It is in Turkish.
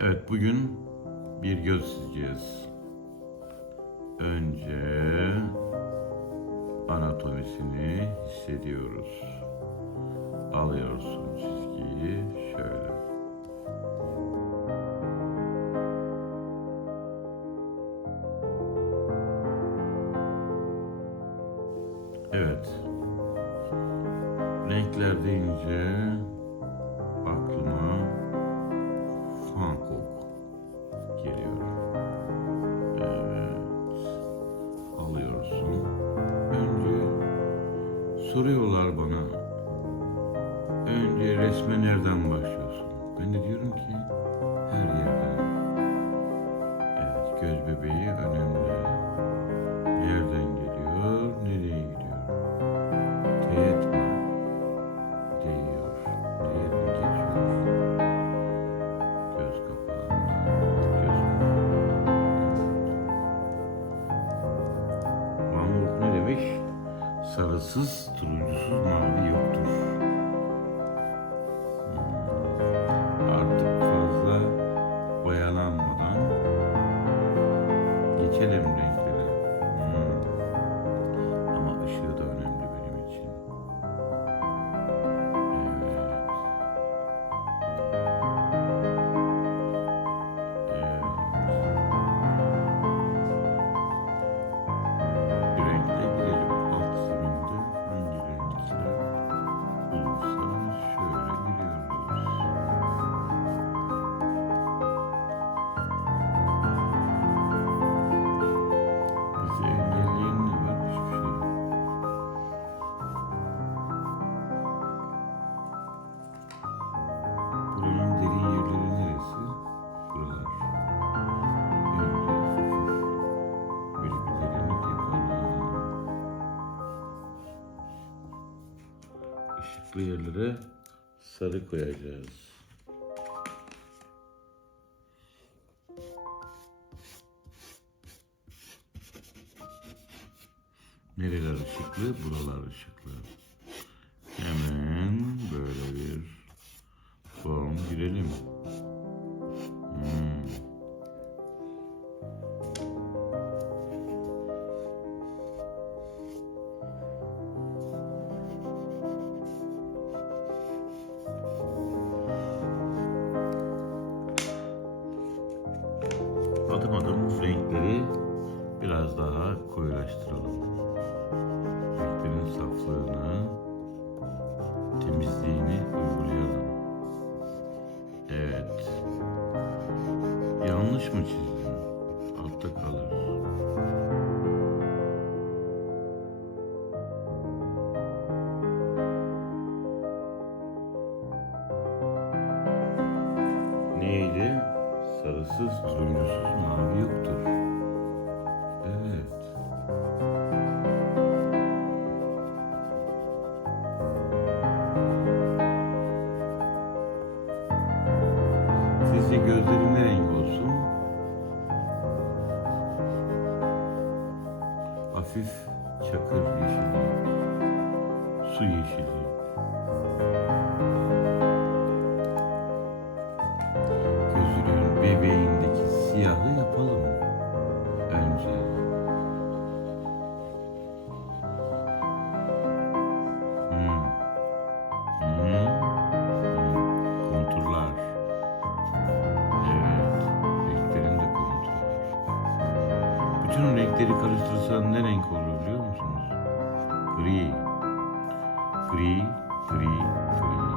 Evet, bugün bir göz çizeceğiz. Önce anatomisini hissediyoruz. Alıyorsun çizgiyi şöyle. Evet. Renkler deyince aklıma Van Gogh geliyor. Evet. Alıyorsun. Önce soruyorlar bana. Önce resme nereden başlıyorsun? Ben de diyorum ki her yerden. Evet, göz bebeği önemli. Nereden geliyor, nereye gidiyor? Teğet mi? Değiyor. Teğet mi geçiyor? Göz kapağı. Göz Mahmut ne demiş? Sarısız, turuncusuz mavi yoktur. Artık fazla oyalanmadan geçelim renklere. Ama ışığı da önemli benim için. Evet. Evet. Bir renkle girelim. Alt zeminde hangi renkler olursa şöyle giriyoruz. Bizi engelleyen ne var? Hiçbir şey. Buranın derin yerleri neresi? Buralar. Önce hafif bir derinlik yapalım. Işıklı yerlere sarı koyacağız. Nereler ışıklı? Buralar ışıklı. Hemen böyle bir form girelim. Adım adım renkleri biraz daha koyulaştıralım. Renklerin saflığını, temizliğini uygulayalım. Evet. Yanlış mı çizdim? Altta kalır. Neydi? Sarısız, turuncusuz mavi yoktur. Evet. Sizce gözlerin ne renk olsun? Hafif çakır yeşili, su yeşili. Gözünün bebeğindeki siyahı yapalım önce. Hmm. Konturlar. Evet, renklerin de konturu var. Bütün renkleri karıştırırsan ne renk olur biliyor musunuz? Gri. Gri, gri, gri.